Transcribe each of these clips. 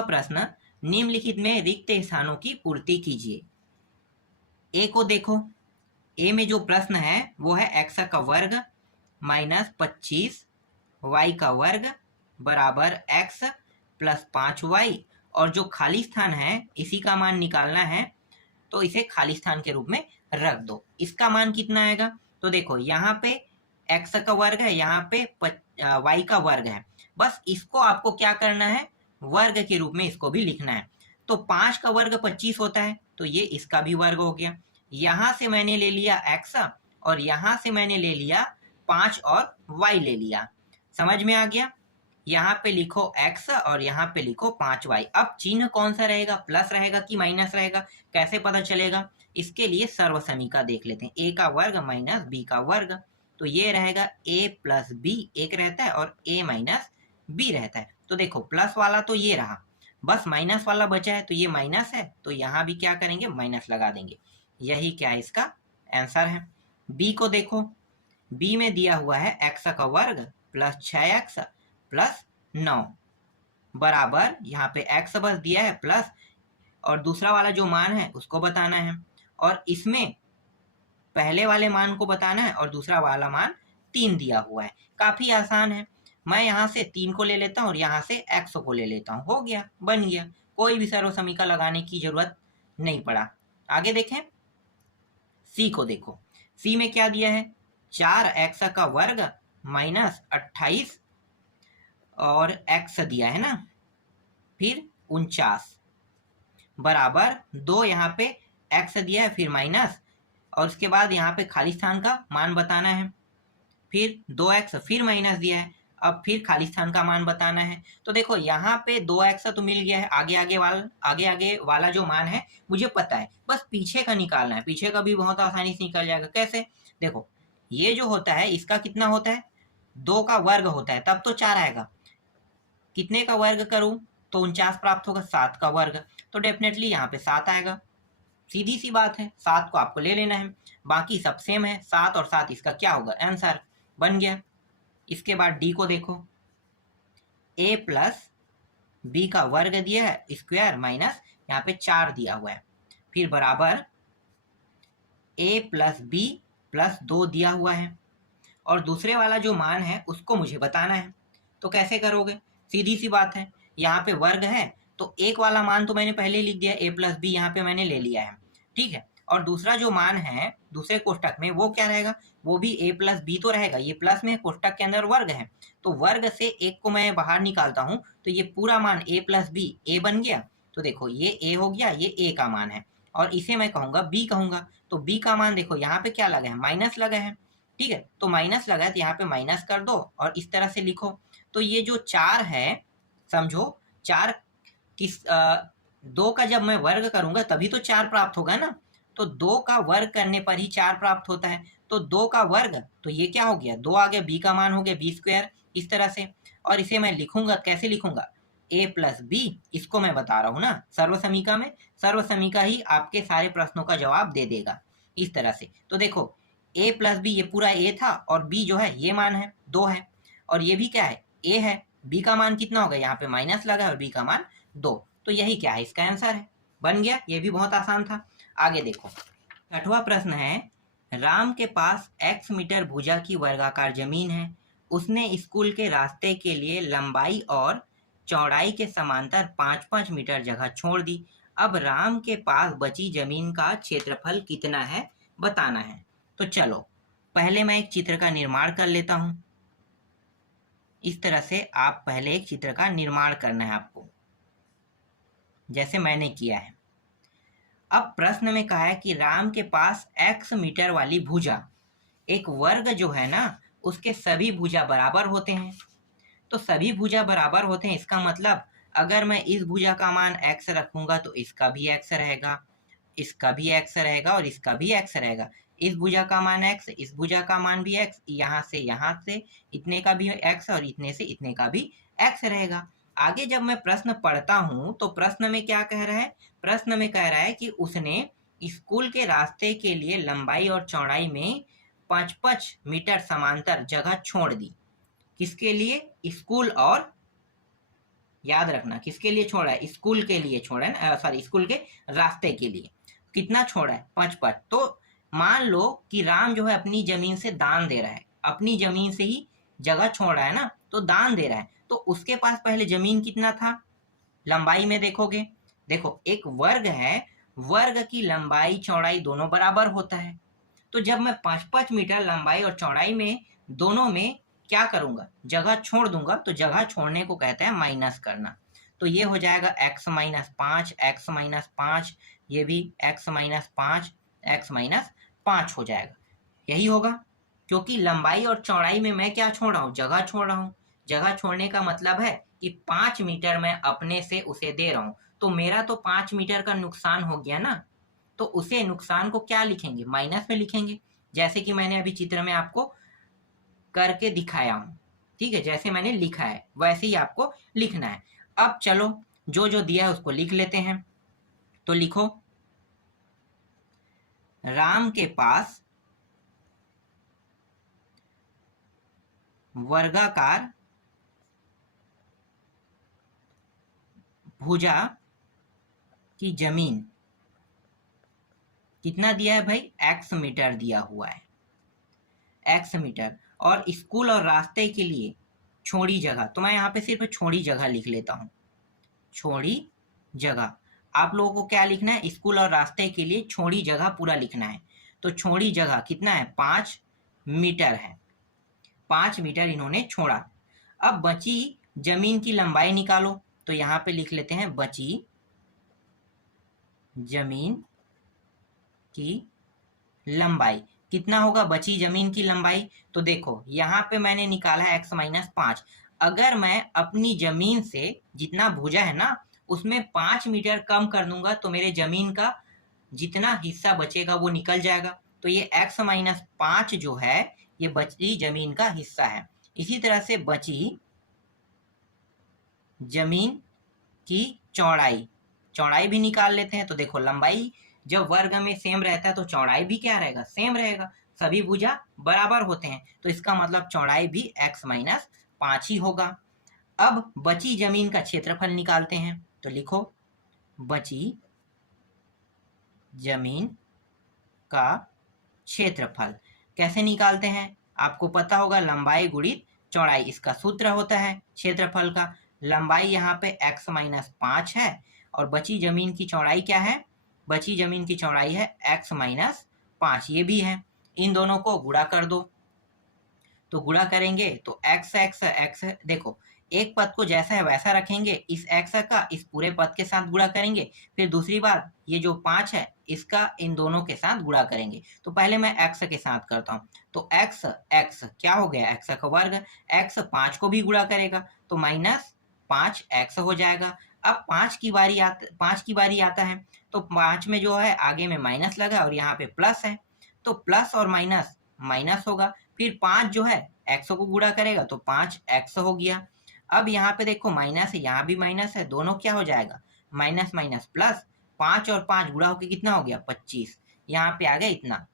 9वां प्रश्न, निम्नलिखित में रिक्त स्थानों की पूर्ति कीजिए। ए को देखो, ए में जो प्रश्न है वो है x का वर्ग माइनस 25 y का वर्ग बराबर x प्लस 5y, और जो खाली स्थान है इसी का मान निकालना है, तो इसे खाली स्थान के रूप में रख दो। इसका मान कितना आएगा? तो देखो यहाँ पे x का वर्ग है, यहाँ पे y का वर्ग है, बस इसको आपको क्या करना है, वर्ग के रूप में इसको भी लिखना है। तो 5 का वर्ग 25 होता है, तो ये इसका भी वर्ग हो गया। यहाँ से मैंने ले लिया x और यहाँ से मैंने ले लिया 5 और y ले लिया। समझ में आ गया? यहाँ पे लिखो x और यहाँ पे लिखो 5y। अब चिन्ह कौन सा रहेगा, प्लस रहेगा कि माइनस रहेगा, कैसे पता चलेगा? इसके लिए सर्वसमीका देख लेते हैं। a का वर्ग माइनस b का वर्ग, तो ये रहेगा a प्लस b, एक रहता है और a माइनस b रहता है। तो देखो प्लस वाला तो ये रहा, बस माइनस वाला बचा है, तो ये माइनस है, तो यहाँ भी क्या करेंगे, माइनस लगा देंगे। यही क्या है, इसका आंसर है। b को देखो, b में दिया हुआ है x का वर्ग प्लस 6x प्लस 9 बराबर, यहाँ पे x बस दिया है प्लस, और दूसरा वाला जो मान है उसको बताना है, और इसमें पहले वाले मान को बताना है और दूसरा वाला मान 3 दिया हुआ है। काफी आसान है। मैं यहाँ से 3 को ले लेता हूँ और यहाँ से x को ले लेता हूँ, हो गया, बन गया। कोई भी सर्वसमीका लगाने की जरूरत नहीं पड़ा। आगे देखें, c को देखो, c में क्या दिया है, 4x का वर्ग माइनस 28 और x दिया है ना, फिर 49 बराबर 2, यहाँ पे x दिया है, फिर माइनस, और उसके बाद यहाँ पे खाली स्थान का मान बताना है, फिर 2x, फिर माइनस दिया है, अब फिर खाली स्थान का मान बताना है। तो देखो यहाँ पे 2x तो मिल गया है, आगे वाला जो मान है मुझे पता है, बस पीछे का निकालना है। पीछे का भी बहुत आसानी से निकल जाएगा। कैसे? देखो ये जो होता है इसका कितना होता है, 2 का वर्ग होता है, तब तो 4 आएगा। कितने का वर्ग करूं तो 49 प्राप्त होगा, 7 का वर्ग, तो डेफिनेटली यहाँ पे 7 आएगा। सीधी सी बात है, 7 को आपको ले लेना है, बाकी सब सेम है। 7 और 7 इसका क्या होगा, आंसर बन गया। इसके बाद डी को देखो, a प्लस बी का वर्ग दिया है स्क्वायर माइनस यहाँ पे 4 दिया हुआ है, फिर बराबर a प्लस बी प्लस 2 दिया हुआ है, और दूसरे वाला जो मान है उसको मुझे बताना है। तो कैसे करोगे, सीधी सी बात है, यहाँ पे वर्ग है तो एक वाला मान तो मैंने पहले लिख दिया, a प्लस बी यहाँ पे मैंने ले लिया है, ठीक है। और दूसरा जो मान है दूसरे कोष्टक में वो क्या रहेगा, वो भी a प्लस बी तो रहेगा, ये प्लस में कोष्टक के अंदर वर्ग है, तो वर्ग से एक को मैं बाहर निकालता हूँ तो ये पूरा मान a प्लस बी a बन गया। तो देखो ये a हो गया, ये a का मान है, और इसे मैं कहूँगा b कहूँगा। तो b का मान देखो यहाँ पे क्या लगा है, माइनस लगा है, ठीक है। तो माइनस लगा है तो यहाँ पे माइनस कर दो और इस तरह से लिखो। तो ये जो 4 है, समझो 4 किस 2 का जब मैं वर्ग करूंगा तभी तो 4 प्राप्त होगा ना, तो 2 का वर्ग करने पर ही 4 प्राप्त होता है। तो 2 का वर्ग, तो ये क्या हो गया, 2 आ गया, b का मान हो गया b स्क्वायर, इस तरह से। और इसे मैं लिखूंगा, कैसे लिखूंगा, a प्लस बी, इसको मैं बता रहा हूँ ना सर्वसमीका में, सर्वसमीका ही आपके सारे प्रश्नों का जवाब दे देगा इस तरह से। तो देखो a प्लस बी, ये पूरा a था, और b जो है ये मान है 2 है, और ये भी क्या है, a है। b का मान कितना होगा, यहाँ पे माइनस लगा है, और b का मान 2, तो यही क्या है, इसका आंसर है। बन गया, ये भी बहुत आसान था। आगे देखो, 6वां प्रश्न है, राम के पास x मीटर भुजा की वर्गाकार जमीन है, उसने स्कूल के रास्ते के लिए लंबाई और चौड़ाई के समांतर 5-5 मीटर जगह छोड़ दी। अब राम के पास बची जमीन का क्षेत्रफल कितना है, बताना है। तो चलो पहले मैं एक चित्र का निर्माण कर लेता हूं। इस तरह से आप पहले एक चित्र का निर्माण करना है आपको, जैसे मैंने किया है। अब प्रश्न में कहा है कि राम के पास x मीटर वाली भुजा, एक वर्ग जो है ना उसके सभी भुजा बराबर होते हैं। तो सभी भुजा बराबर होते हैं, इसका मतलब अगर मैं इस भुजा का मान x रखूंगा तो इसका भी x रहेगा, इसका भी x रहेगा और इसका भी x रहेगा। इस भुजा का मान x, इस भुजा का मान भी x, यहाँ से इतने का भी x और इतने से इतने का भी x रहेगा। आगे जब मैं प्रश्न पढ़ता हूं तो प्रश्न में क्या कह रहा है, प्रश्न में कह रहा है कि उसने स्कूल के रास्ते के लिए लंबाई और चौड़ाई में 5-5 मीटर समांतर जगह छोड़ दी। किसके लिए, स्कूल और याद रखना किसके लिए छोड़ा है, स्कूल के लिए छोड़ा है ना, सॉरी स्कूल के रास्ते के लिए। कितना छोड़ा है, 5 पद। तो मान लो कि राम जो है अपनी जमीन से दान दे रहा है, अपनी जमीन से ही जगह छोड़ रहा है ना, तो दान दे रहा है, तो उसके पास पहले जमीन कितना था, लंबाई में देखोगे, देखो एक वर्ग है, वर्ग की लंबाई चौड़ाई दोनों बराबर होता है। तो जब मैं 5-5 मीटर लंबाई और चौड़ाई में दोनों में क्या करूंगा, जगह छोड़ दूंगा, तो जगह छोड़ने को कहते हैं माइनस करना। तो ये हो जाएगा x-5, x-5, ये भी x-5, x-5 हो जाएगा, यही होगा। क्योंकि लंबाई और चौड़ाई में मैं क्या छोड़ रहा हूँ, जगह छोड़ रहा हूँ। जगह छोड़ने का मतलब है कि 5 मीटर मैं अपने से उसे दे रहा हूँ, तो मेरा तो 5 मीटर का नुकसान हो गया ना, तो उसे नुकसान को क्या लिखेंगे, माइनस में लिखेंगे, जैसे कि मैंने अभी चित्र में आपको करके दिखाया हूं। ठीक है, जैसे मैंने लिखा है वैसे ही आपको लिखना है। अब चलो जो जो दिया है उसको लिख लेते हैं। तो लिखो, राम के पास वर्गाकार भुजा की जमीन कितना दिया है भाई, x मीटर दिया हुआ है, x मीटर। और स्कूल और रास्ते के लिए छोड़ी जगह, तो मैं यहाँ पे सिर्फ छोड़ी जगह लिख लेता हूँ, छोड़ी जगह। आप लोगों को क्या लिखना है, स्कूल और रास्ते के लिए छोड़ी जगह पूरा लिखना है। तो छोड़ी जगह कितना है, 5 मीटर है, 5 मीटर इन्होंने छोड़ा। अब बची जमीन की लंबाई निकालो, तो यहाँ पे लिख लेते हैं बची जमीन की लंबाई कितना होगा, बची जमीन की लंबाई। तो देखो यहाँ पे मैंने निकाला है x-5। अगर मैं अपनी जमीन से जितना भुजा है ना उसमें 5 मीटर कम कर दूंगा, तो मेरे जमीन का जितना हिस्सा बचेगा वो निकल जाएगा। तो ये x-5 जो है ये बची जमीन का हिस्सा है। इसी तरह से बची जमीन की चौड़ाई, चौड़ाई भी निकाल लेते हैं। तो देखो लंबाई जब वर्ग में सेम रहता है तो चौड़ाई भी क्या रहेगा, सेम रहेगा, सभी भुजा बराबर होते हैं, तो इसका मतलब चौड़ाई भी x-5 ही होगा। अब बची जमीन का क्षेत्रफल निकालते हैं। तो लिखो, बची जमीन का क्षेत्रफल कैसे निकालते हैं, आपको पता होगा, लंबाई गुणित चौड़ाई, इसका सूत्र होता है क्षेत्रफल का। लंबाई यहाँ पे x-5 है और बची जमीन की चौड़ाई क्या है, बची जमीन की चौड़ाई है x-5, ये भी है। इन दोनों को गुणा कर दो, तो गुणा करेंगे तो x देखो एक पद को जैसा है वैसा रखेंगे, इस x का इस पूरे पद के साथ गुणा करेंगे। फिर दूसरी बात, ये जो 5 है इसका इन दोनों के साथ गुणा करेंगे। तो पहले मैं x के साथ करता हूँ, तो x क्या हो गया, x का वर्ग, x 5 को भी गुणा करेगा तो -5x हो जाएगा। अब 5 की बारी आता है, तो 5 में जो है आगे में माइनस लगा और यहाँ पे प्लस है, तो प्लस और माइनस माइनस होगा। फिर 5 जो है x को गुणा करेगा तो 5x हो गया। अब यहाँ पे देखो माइनस है, यहाँ भी माइनस है, दोनों क्या हो जाएगा, माइनस माइनस प्लस, 5 और 5 गुणा होकर कितना हो गया, 25, यहाँ पे आ गया इतना।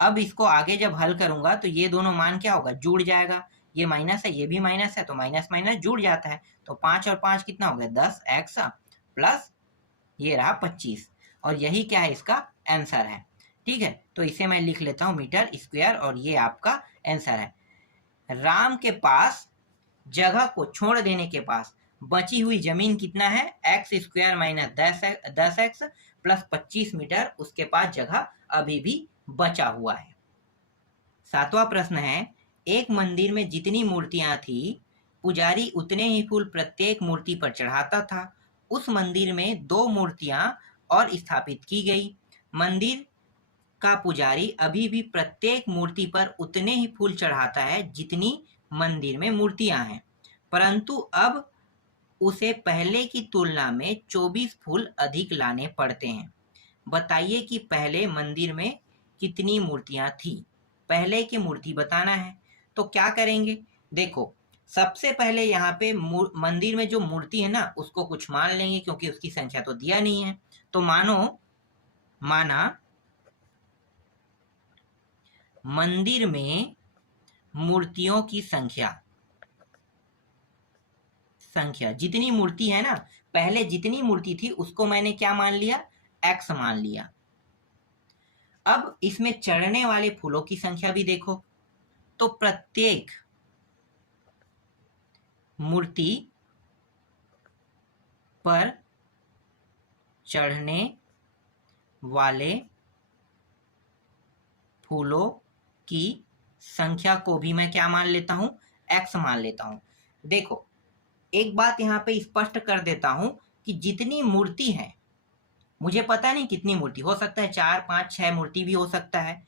अब इसको आगे जब हल करूंगा तो ये दोनों मान क्या होगा, जुड़ जाएगा, ये माइनस है ये भी माइनस है, तो माइनस माइनस जुड़ जाता है। तो 5 और 5 कितना हो गया, 10x प्लस ये रहा 25, और यही क्या है, इसका आंसर है। ठीक है, तो इसे मैं लिख लेता हूं मीटर स्क्वायर, और ये आपका आंसर है। राम के पास जगह को छोड़ देने के पास बची हुई जमीन कितना है, x² minus 10x plus 25 metre उसके पास जगह अभी भी बचा हुआ है। 7वां प्रश्न है, एक मंदिर में जितनी मूर्तियां थी पुजारी उतने ही फूल प्रत्येक मूर्ति पर चढ़ाता था। उस मंदिर में 2 मूर्तियां और स्थापित की गई। मंदिर का पुजारी अभी भी प्रत्येक मूर्ति पर उतने ही फूल चढ़ाता है जितनी मंदिर में मूर्तियां हैं, परंतु अब उसे पहले की तुलना में 24 फूल अधिक लाने पड़ते हैं। बताइए कि पहले मंदिर में कितनी मूर्तियां थी, पहले की मूर्ति बताना है। तो क्या करेंगे, देखो सबसे पहले यहाँ पे मंदिर में जो मूर्ति है ना उसको कुछ मान लेंगे, क्योंकि उसकी संख्या तो दिया नहीं है। तो माना मंदिर में मूर्तियों की संख्या संख्या। जितनी मूर्ति है ना, पहले जितनी मूर्ति थी उसको मैंने क्या मान लिया, x मान लिया। अब इसमें चढ़ने वाले फूलों की संख्या भी देखो, तो प्रत्येक मूर्ति पर चढ़ने वाले फूलों की संख्या को भी मैं क्या मान लेता हूं, x मान लेता हूं। देखो एक बात यहां पे स्पष्ट कर देता हूं कि जितनी मूर्ति है, मुझे पता नहीं कितनी मूर्ति हो सकता है, 4 5 6 मूर्ति भी हो सकता है।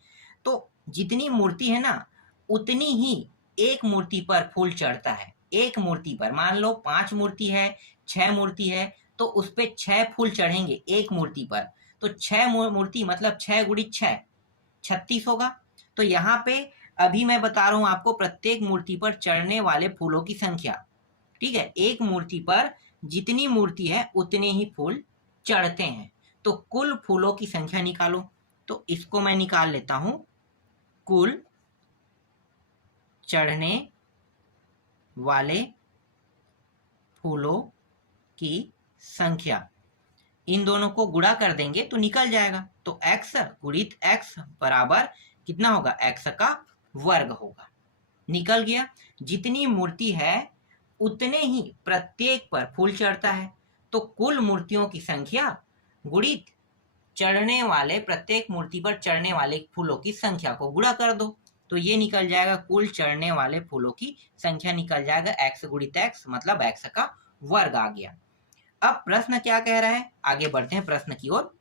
तो जितनी मूर्ति है ना, उतनी ही एक मूर्ति पर फूल चढ़ता है। एक मूर्ति पर मान लो 5 मूर्ति है, 6 मूर्ति है, तो उस पर 6 फूल चढ़ेंगे एक मूर्ति पर। तो 6 मूर्ति मतलब 6 गुणित 6 36 होगा। तो यहाँ पे अभी मैं बता रहा हूं आपको प्रत्येक मूर्ति पर चढ़ने वाले फूलों की संख्या। ठीक है, एक मूर्ति पर जितनी मूर्ति है उतने ही फूल चढ़ते हैं। तो कुल फूलों की संख्या निकालो, तो इसको मैं निकाल लेता हूं, कुल चढ़ने वाले फूलों की संख्या। इन दोनों को गुणा कर देंगे तो निकल जाएगा। तो x गुणित x बराबर कितना होगा, x का वर्ग होगा। निकल गया। जितनी मूर्ति है उतने ही प्रत्येक पर फूल चढ़ता है। तो कुल मूर्तियों की संख्या गुणित चढ़ने वाले, प्रत्येक मूर्ति पर चढ़ने वाले फूलों की संख्या को गुणा कर दो, तो ये निकल जाएगा कुल चढ़ने वाले फूलों की संख्या निकल जाएगा x गुणित x, मतलब x का वर्ग आ गया। अब प्रश्न क्या कह रहा है, आगे बढ़ते हैं प्रश्न की ओर।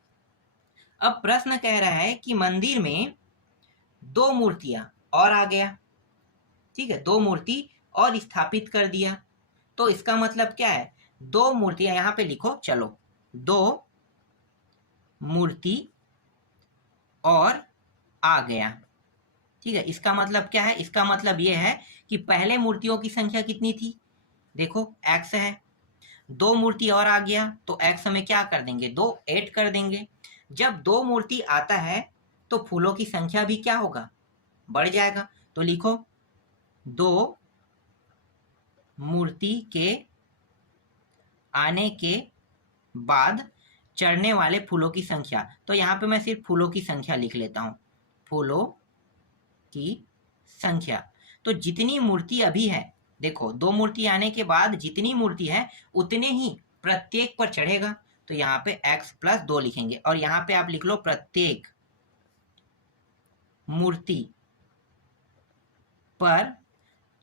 अब प्रश्न कह रहा है कि मंदिर में 2 मूर्तियां और आ गया। ठीक है, 2 मूर्ति और स्थापित कर दिया। तो इसका मतलब क्या है, 2 मूर्तियां, यहां पे लिखो चलो, 2 मूर्ति और आ गया। ठीक है, इसका मतलब क्या है, इसका मतलब यह है कि पहले मूर्तियों की संख्या कितनी थी, देखो x है, 2 मूर्ति और आ गया तो x में क्या कर देंगे, 2 ऐड कर देंगे। जब 2 मूर्ति आता है तो फूलों की संख्या भी क्या होगा, बढ़ जाएगा। तो लिखो 2 मूर्ति के आने के बाद चढ़ने वाले फूलों की संख्या। तो यहाँ पे मैं सिर्फ फूलों की संख्या लिख लेता हूँ, फूलों की संख्या। तो जितनी मूर्ति अभी है, देखो 2 मूर्ति आने के बाद जितनी मूर्ति है उतने ही प्रत्येक पर चढ़ेगा। तो यहाँ पे x + 2 लिखेंगे और यहाँ पे आप लिख लो प्रत्येक मूर्ति पर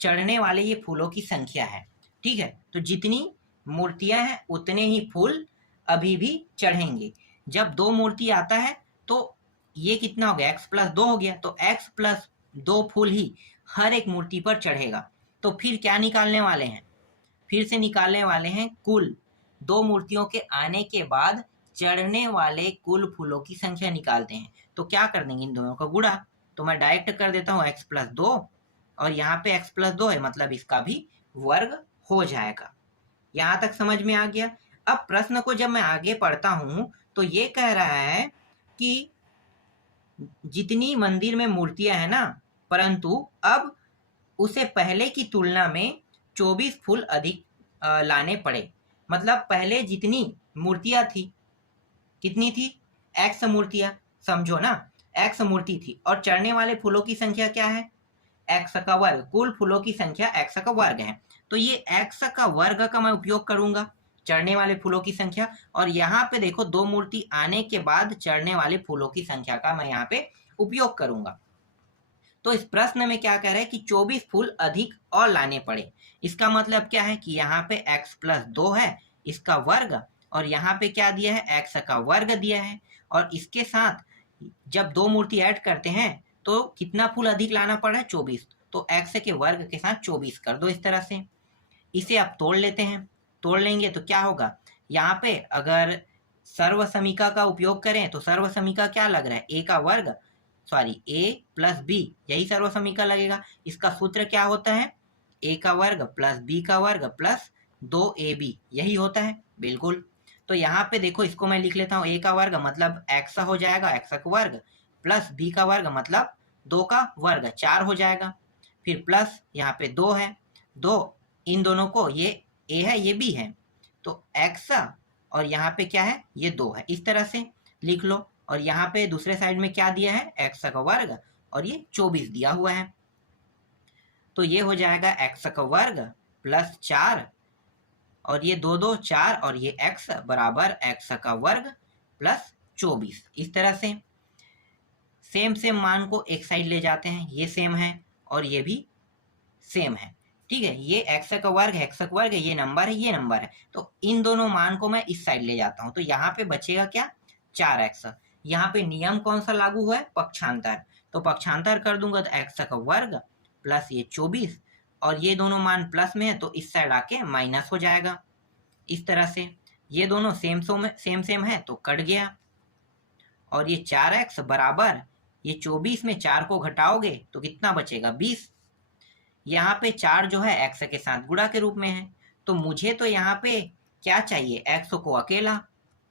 चढ़ने वाले ये फूलों की संख्या है। ठीक है, तो जितनी मूर्तियां हैं उतने ही फूल अभी भी चढ़ेंगे। जब 2 मूर्ति आता है तो ये कितना हो गया, x + 2 हो गया। तो x + 2 फूल ही हर एक मूर्ति पर चढ़ेगा। तो फिर क्या निकालने वाले हैं, फिर से निकालने वाले हैं कुल 2 मूर्तियों के आने के बाद चढ़ने वाले कुल फूलों की संख्या निकालते हैं। तो क्या कर देंगे, इन दोनों का गुणा। तो मैं डायरेक्ट कर देता हूँ x + 2 और यहाँ पे x + 2 है, मतलब इसका भी वर्ग हो जाएगा। यहाँ तक समझ में आ गया। अब प्रश्न को जब मैं आगे पढ़ता हूँ तो ये कह रहा है कि जितनी मंदिर में मूर्तियां हैं ना, परंतु अब उसे पहले की तुलना में 24 फूल अधिक लाने पड़े। मतलब पहले जितनी मूर्तियां थी, कितनी थी, x मूर्तियां, समझो ना, x मूर्ति थी और चढ़ने वाले फूलों की संख्या क्या है, x का वर्ग। कुल फूलों की संख्या x का वर्ग है। तो ये x का वर्ग का मैं उपयोग करूंगा, चढ़ने वाले फूलों की संख्या। और यहाँ पे देखो 2 मूर्ति आने के बाद चढ़ने वाले फूलों की संख्या का मैं यहाँ पे उपयोग करूंगा। तो इस प्रश्न में क्या कह रहा है कि 24 फूल अधिक और लाने पड़े। इसका मतलब क्या है कि यहाँ पे x + 2 है, इसका वर्ग, और यहाँ पे क्या दिया है, x का वर्ग दिया है। और इसके साथ जब 2 मूर्ति ऐड करते हैं तो कितना फूल अधिक लाना पड़ा है, 24। तो x के वर्ग के साथ 24 कर दो इस तरह से। इसे आप तोड़ लेते हैं, तोड़ लेंगे तो क्या होगा, यहाँ पे अगर सर्व समीका का उपयोग करें तो सर्व समीका क्या लग रहा है, a का वर्ग, सॉरी a + b, यही सर्व समीका लगेगा। इसका सूत्र क्या होता है, a का वर्ग + b का वर्ग + 2ab, यही होता है, बिल्कुल। तो यहाँ पे देखो इसको मैं लिख लेता हूँ, a का वर्ग मतलब x हो जाएगा, x का वर्ग, + b का वर्ग मतलब 2 का वर्ग, 4 हो जाएगा। फिर प्लस यहाँ पे 2 है, 2, इन दोनों को ये ए है ये बी है, तो एक्स और यहाँ पे क्या है ये 2 है, इस तरह से लिख लो। और यहाँ पे दूसरे साइड में क्या दिया है एक्स का वर्ग और ये 24 दिया हुआ है, तो ये हो जाएगा एक्स का वर्ग प्लस 4 और ये 2 2 4 और ये एक्स बराबर एक्स का वर्ग प्लस 24। इस तरह से सेम सेम मान को एक साइड ले जाते हैं, ये सेम है और ये भी सेम है, ठीक है। ये एक्स का वर्ग है, एक्स का वर्ग है, ये नंबर है, ये नंबर है, तो इन दोनों मान को मैं इस साइड ले जाता हूं, तो यहाँ पे बचेगा क्या 4x। यहाँ पे नियम कौन सा लागू हुआ है पक्षांतर, तो पक्षांतर कर दूंगा तो एक्स का वर्ग प्लस ये 24 और ये दोनों मान प्लस में है तो इस साइड आके माइनस हो जाएगा। इस तरह से ये दोनों सेम सेम है तो कट गया और ये 4x बराबर ये 24 में 4 को घटाओगे तो कितना बचेगा 20। यहाँ पे 4 जो है x के साथ गुणा के रूप में है, तो मुझे तो यहाँ पे क्या चाहिए x को अकेला,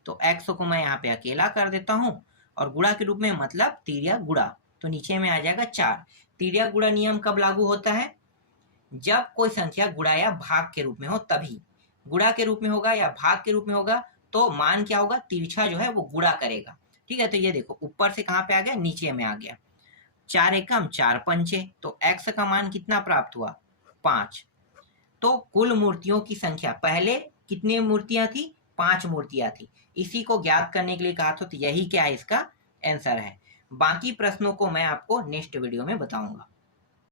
तो x को मैं यहाँ पे अकेला कर देता हूँ और गुणा के रूप में मतलब तिर्यक गुणा, तो नीचे में आ जाएगा 4। तिर्यक गुणा नियम कब लागू होता है, जब कोई संख्या गुणा या भाग के रूप में हो तभी। गुणा के रूप में होगा या भाग के रूप में होगा तो मान क्या होगा तिरछा जो है वो गुणा करेगा, ठीक है। तो ये देखो ऊपर से कहाँ पे आ गया नीचे में आ गया, 4 एकम 4 पंचे, तो x का मान कितना प्राप्त हुआ 5। तो कुल मूर्तियों की संख्या पहले कितनी मूर्तियां थी 5 मूर्तियां थी, इसी को ज्ञात करने के लिए कहा था, तो यही क्या है इसका आंसर है। बाकी प्रश्नों को मैं आपको नेक्स्ट वीडियो में बताऊंगा।